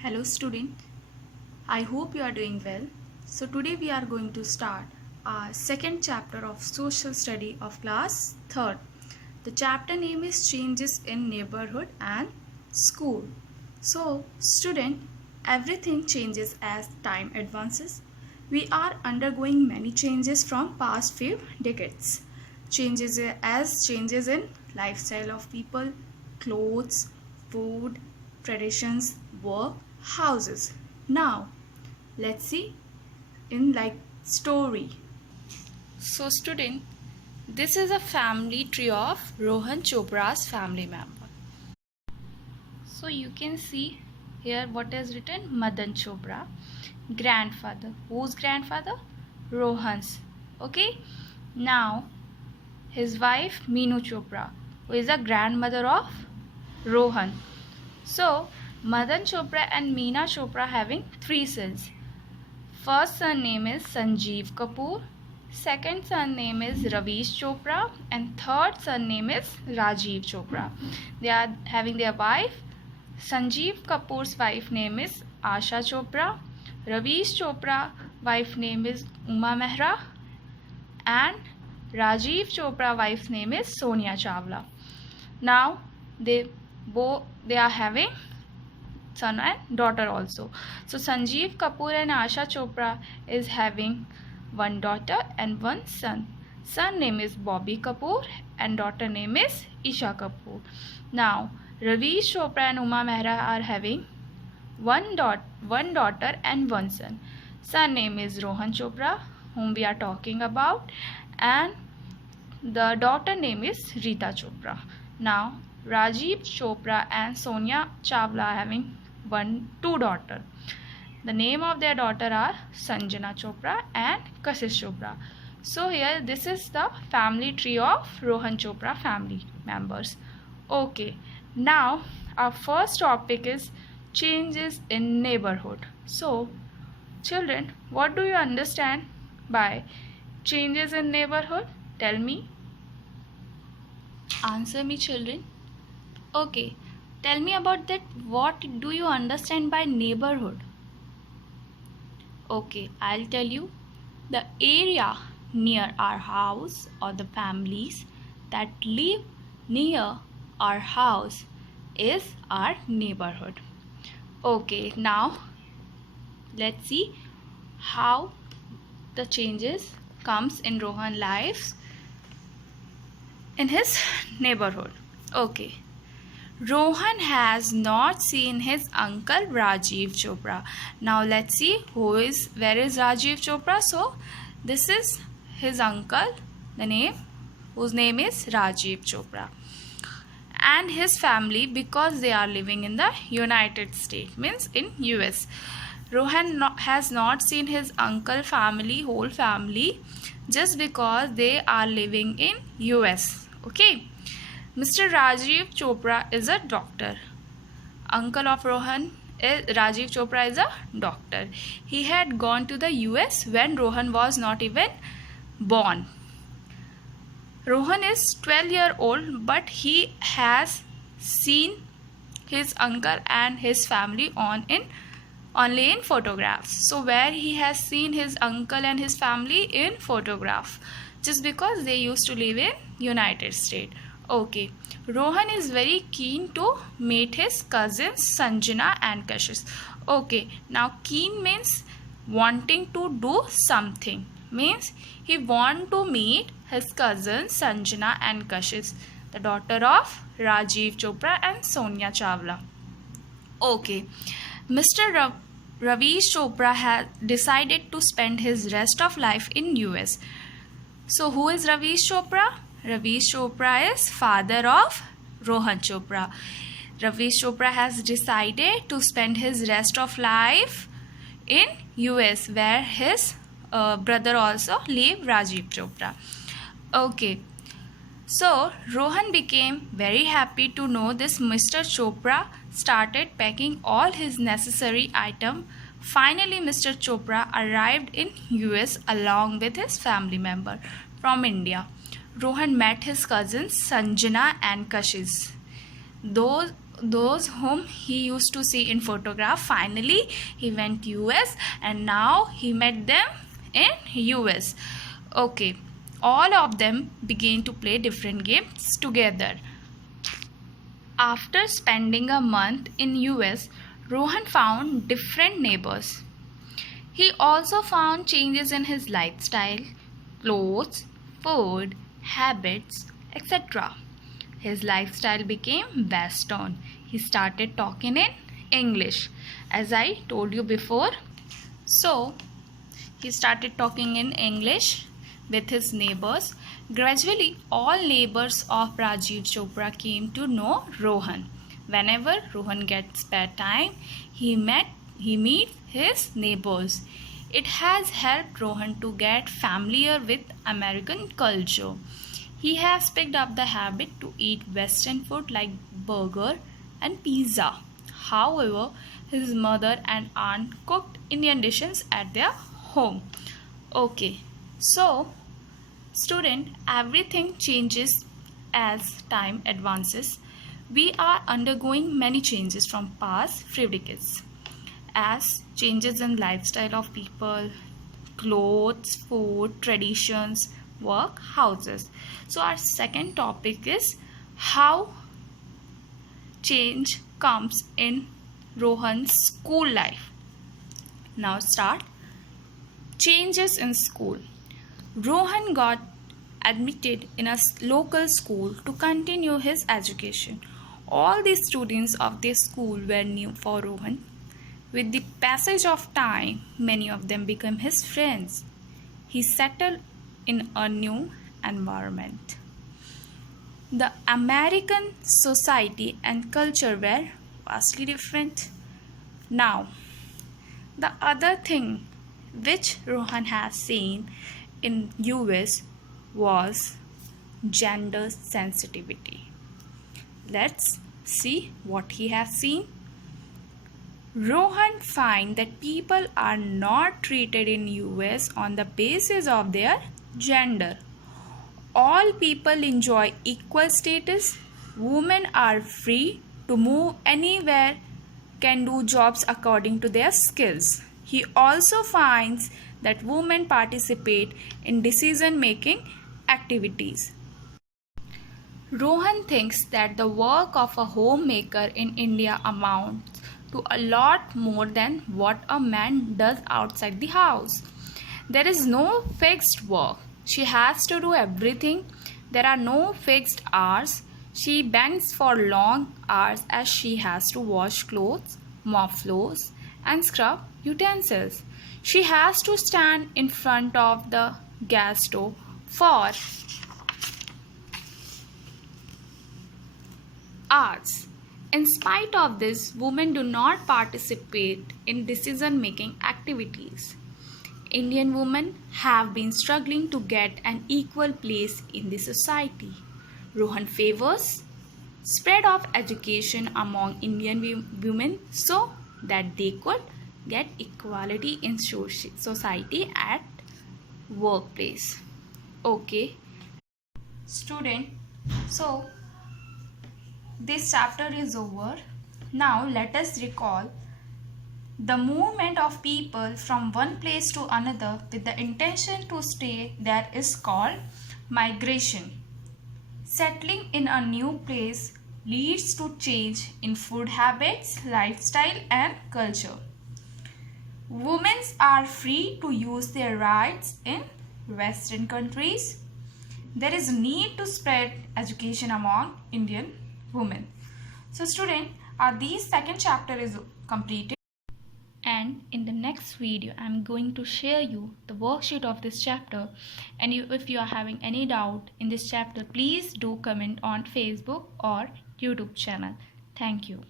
Hello student, I hope you are doing well. So today we are going to start our second chapter of social study of class 3rd. The chapter name is Changes in Neighborhood and School. So student, everything changes as time advances. We are undergoing many changes from past few decades. Changes in lifestyle of people, clothes, food, traditions, work, houses. Now, let's see in story. So student, this is a family tree of Rohan Chopra's family member. So you can see here what is written: Madan Chopra, grandfather. Whose grandfather? Rohan's. Okay. Now his wife Meenu Chopra, who is the grandmother of Rohan. So Madan Chopra and Meena Chopra having three sons. First son name is Sanjeev Kapoor, second son name is Ravish Chopra, and third son name is Rajiv Chopra. They are having their wife. Sanjeev Kapoor's wife name is Asha Chopra, Ravish Chopra wife name is Uma Mehra, and Rajiv Chopra wife's name is Sonia Chawla. Now they are having son and daughter also. So Sanjeev Kapoor and Asha Chopra is having one daughter and one son. Son name is Bobby Kapoor and daughter name is Isha Kapoor. Now Ravish Chopra and Uma Mehra are having one daughter and one son. Son name is Rohan Chopra, whom we are talking about, and the daughter name is Rita Chopra. Now Rajiv Chopra and Sonia Chawla are having two daughters. The name of their daughter are Sanjana Chopra and Kashish Chopra. So here this is the family tree of Rohan Chopra family members. Okay, now our first topic is changes in neighborhood. So children, what do you understand by changes in neighborhood? Tell me. Answer me, children. Okay, tell me about that. What do you understand by neighborhood? Okay, I'll tell you. The area near our house or the families that live near our house is our neighborhood. Okay, now let's see how the changes comes in Rohan lives in his neighborhood. Okay. Rohan has not seen his uncle Rajiv Chopra. Now let's see where is Rajiv Chopra. So this is his uncle, whose name is Rajiv Chopra, and his family, because they are living in the United States, means in US. Rohan has not seen his uncle whole family, just because they are living in US. Okay. Mr. Rajiv Chopra is a doctor. Uncle of Rohan, Rajiv Chopra, is a doctor. He had gone to the US when Rohan was not even born. Rohan is 12-year old, but he has seen his uncle and his family only in photographs. So where he has seen his uncle and his family? In photograph, just because they used to live in United States. Okay, Rohan is very keen to meet his cousins Sanjana and Kashish. Okay, now keen means wanting to do something. Means he want to meet his cousins Sanjana and Kashish, the daughter of Rajiv Chopra and Sonia Chawla. Okay, Mr. Ravish Chopra has decided to spend his rest of life in US. So who is Ravish Chopra? Ravish Chopra is father of Rohan Chopra. Ravish Chopra has decided to spend his rest of life in US, where his brother also live, Rajiv Chopra. Okay, so Rohan became very happy to know this. Mr. Chopra started packing all his necessary items. Finally, Mr. Chopra arrived in US along with his family member from India. Rohan met his cousins Sanjana and Kashish, those those whom he used to see in photograph. Finally he went US and now he met them in US. Okay, all of them began to play different games together. After spending a month in US, Rohan found different neighbors. He also found changes in his lifestyle, clothes, food, habits, etc. His lifestyle became Western. He started talking in English, as I told you before. So, he started talking in English with his neighbors. Gradually, all neighbors of Rajiv Chopra came to know Rohan. Whenever Rohan gets spare time, he meets his neighbors. It has helped Rohan to get familiar with American culture. He has picked up the habit to eat Western food like burger and pizza. However, his mother and aunt cooked Indian dishes at their home. Okay, so student, everything changes as time advances. We are undergoing many changes from past few decades, as changes in lifestyle of people, clothes, food, traditions, work, houses. So our second topic is how change comes in Rohan's school life. Now start. Changes in school. Rohan got admitted in a local school to continue his education. All the students of this school were new for Rohan. With the passage of time, many of them became his friends. He settled in a new environment. The American society and culture were vastly different. Now, the other thing which Rohan has seen in US was gender sensitivity. Let's see what he has seen. Rohan finds that people are not treated in US on the basis of their gender. All people enjoy equal status. Women are free to move anywhere, can do jobs according to their skills. He also finds that women participate in decision-making activities. Rohan thinks that the work of a homemaker in India amounts to a lot more than what a man does outside the house. There is no fixed work. She has to do everything. There are no fixed hours. She bends for long hours as she has to wash clothes, mop floors, and scrub utensils. She has to stand in front of the gas stove for hours. In spite of this, women do not participate in decision-making activities. Indian women have been struggling to get an equal place in the society. Rohan favors spread of education among Indian women so that they could get equality in society at workplace. Okay, student, so this chapter is over. Now let us recall the movement of people from one place to another with the intention to stay there is called migration. Settling in a new place leads to change in food habits, lifestyle, and culture. Women are free to use their rights in Western countries. There is need to spread education among Indian women. So student, this second chapter is completed. And in the next video, I'm going to share you the worksheet of this chapter. And if you are having any doubt in this chapter, please do comment on Facebook or YouTube channel. Thank you.